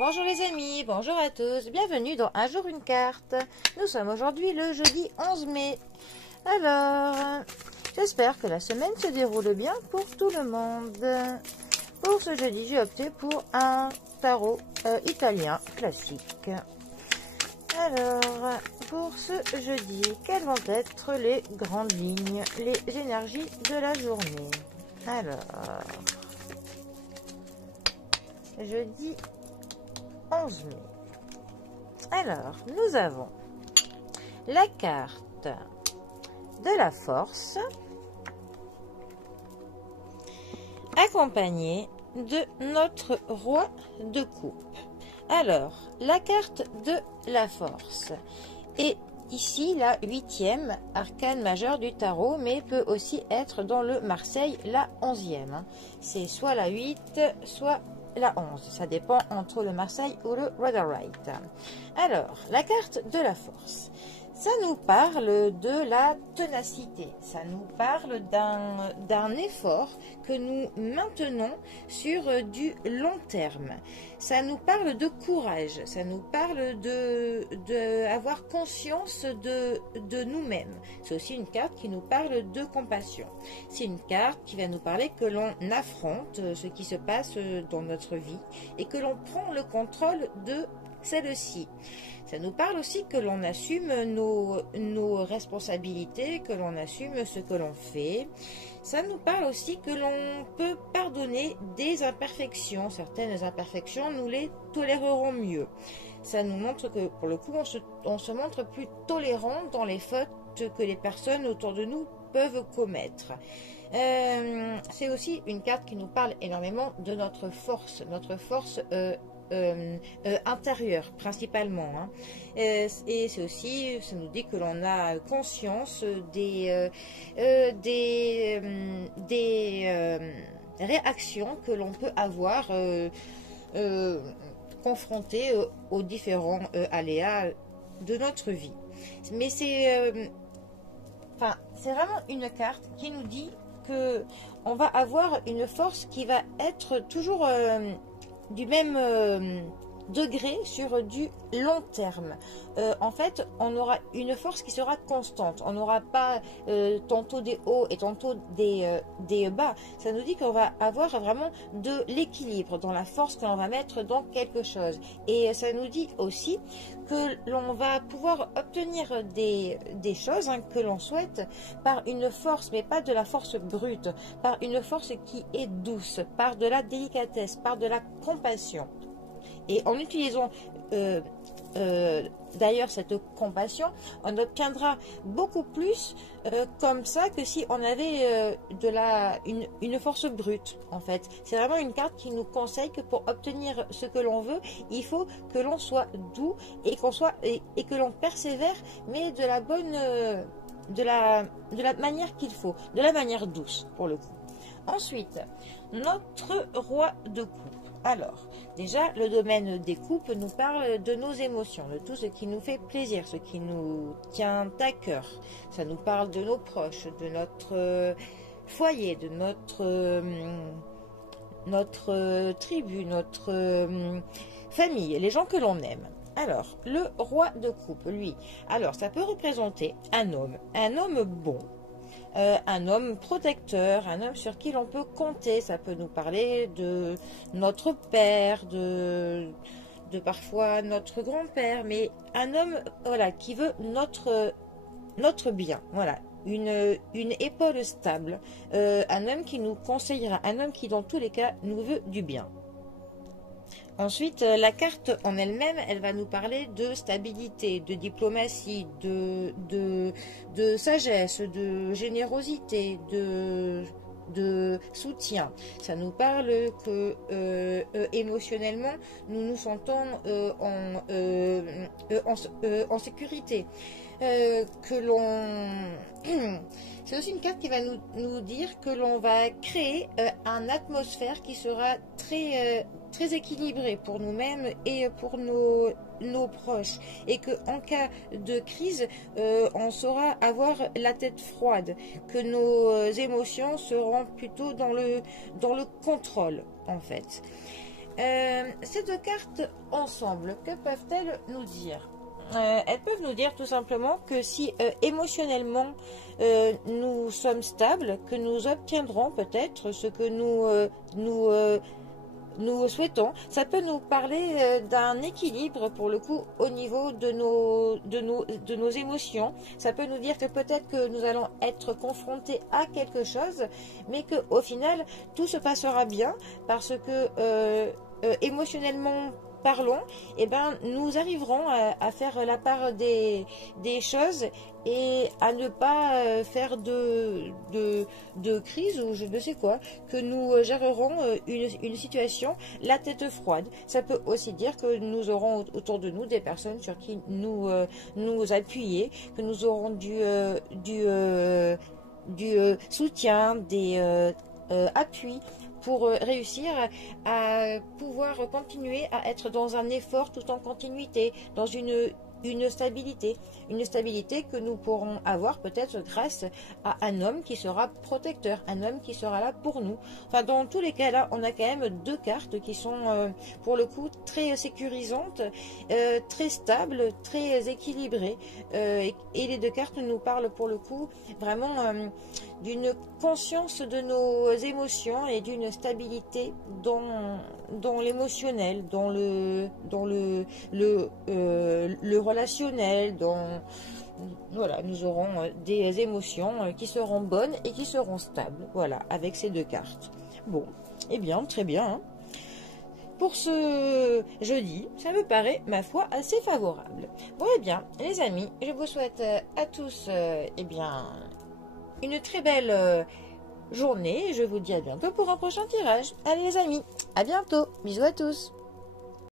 Bonjour les amis, bonjour à tous, bienvenue dans Un jour une carte. Nous sommes aujourd'hui le jeudi 11 mai. Alors, j'espère que la semaine se déroule bien pour tout le monde. Pour ce jeudi, j'ai opté pour un tarot italien classique. Alors, pour ce jeudi, quelles vont être les grandes lignes, les énergies de la journée? Alors, jeudi 11 mai. Alors, nous avons la carte de la force accompagnée de notre roi de coupe. Alors, la carte de la force est ici la 8e arcane majeure du tarot, mais peut aussi être dans le Marseille la 11e. C'est soit la 8, soit la 11. Ça dépend entre le Marseille ou le Rider-Waite. Alors, la carte de la force. Ça nous parle de la ténacité, ça nous parle d'un effort que nous maintenons sur du long terme. Ça nous parle de courage, ça nous parle de avoir conscience de nous-mêmes. C'est aussi une carte qui nous parle de compassion. C'est une carte qui va nous parler que l'on affronte ce qui se passe dans notre vie et que l'on prend le contrôle de celle-ci. Ça nous parle aussi que l'on assume nos responsabilités, que l'on assume ce que l'on fait. Ça nous parle aussi que l'on peut pardonner des imperfections. Certaines imperfections, nous les tolérerons mieux. Ça nous montre que, pour le coup, on se montre plus tolérant dans les fautes que les personnes autour de nous peuvent commettre. C'est aussi une carte qui nous parle énormément de notre force intérieure principalement, hein. Et c'est aussi, ça nous dit que l'on a conscience des réactions que l'on peut avoir confrontées aux différents aléas de notre vie. Mais c'est vraiment une carte qui nous dit que on va avoir une force qui va être toujours du même degré sur du long terme. En fait, on aura une force qui sera constante. On n'aura pas tantôt des hauts et tantôt des bas. Ça nous dit qu'on va avoir vraiment de l'équilibre dans la force que l'on va mettre dans quelque chose. Et ça nous dit aussi que l'on va pouvoir obtenir des choses que l'on souhaite par une force, mais pas de la force brute, par une force qui est douce, par de la délicatesse, par de la compassion. Et en utilisant d'ailleurs cette compassion, on obtiendra beaucoup plus comme ça que si on avait une force brute, en fait. C'est vraiment une carte qui nous conseille que pour obtenir ce que l'on veut, il faut que l'on soit doux et et que l'on persévère, mais de la bonne de la manière qu'il faut, de la manière douce pour le coup. Ensuite, notre roi de coupe. Alors, déjà, le domaine des coupes nous parle de nos émotions, de tout ce qui nous fait plaisir, ce qui nous tient à cœur. Ça nous parle de nos proches, de notre foyer, de notre tribu, notre famille, les gens que l'on aime. Alors, le roi de coupe, lui, alors ça peut représenter un homme bon. Un homme protecteur, un homme sur qui l'on peut compter. Ça peut nous parler de notre père, de parfois notre grand-père, mais un homme qui veut notre bien. Voilà, une épaule stable, un homme qui nous conseillera, un homme qui dans tous les cas nous veut du bien. Ensuite, la carte en elle-même, elle va nous parler de stabilité, de diplomatie, de sagesse, de générosité, de soutien. Ça nous parle que émotionnellement, nous nous sentons en sécurité. C'est aussi une carte qui va nous dire que l'on va créer une atmosphère qui sera très équilibrée pour nous-mêmes et pour nos proches, et que en cas de crise, on saura avoir la tête froide, que nos émotions seront plutôt dans le contrôle en fait. Ces deux cartes ensemble, que peuvent-elles nous dire? Elles peuvent nous dire tout simplement que si émotionnellement nous sommes stables, que nous obtiendrons peut-être ce que nous souhaitons. Ça peut nous parler d'un équilibre pour le coup au niveau de nos émotions. Ça peut nous dire que peut-être que nous allons être confrontés à quelque chose, mais qu'au final tout se passera bien parce que émotionnellement parlons, et ben nous arriverons à faire la part des choses et à ne pas faire de crise ou je ne sais quoi, que nous gérerons une situation la tête froide. Ça peut aussi dire que nous aurons autour de nous des personnes sur qui nous appuyer, que nous aurons du soutien, des appuis pour réussir à pouvoir continuer à être dans un effort tout en continuité, dans une stabilité que nous pourrons avoir peut-être grâce à un homme qui sera protecteur, un homme qui sera là pour nous. Enfin, dans tous les cas, là, on a quand même deux cartes qui sont pour le coup très sécurisantes, très stables, très équilibrées. Et les deux cartes nous parlent pour le coup vraiment d'une conscience de nos émotions et d'une stabilité dans l'émotionnel, dans le relationnel, voilà, nous aurons des émotions qui seront bonnes et qui seront stables, voilà, avec ces deux cartes. Bon, eh bien, très bien, hein. Pour ce jeudi, ça me paraît, ma foi, assez favorable. Bon, eh bien, les amis, je vous souhaite à tous, eh bien, une très belle journée. Je vous dis à bientôt pour un prochain tirage. Allez les amis, à bientôt. Bisous à tous.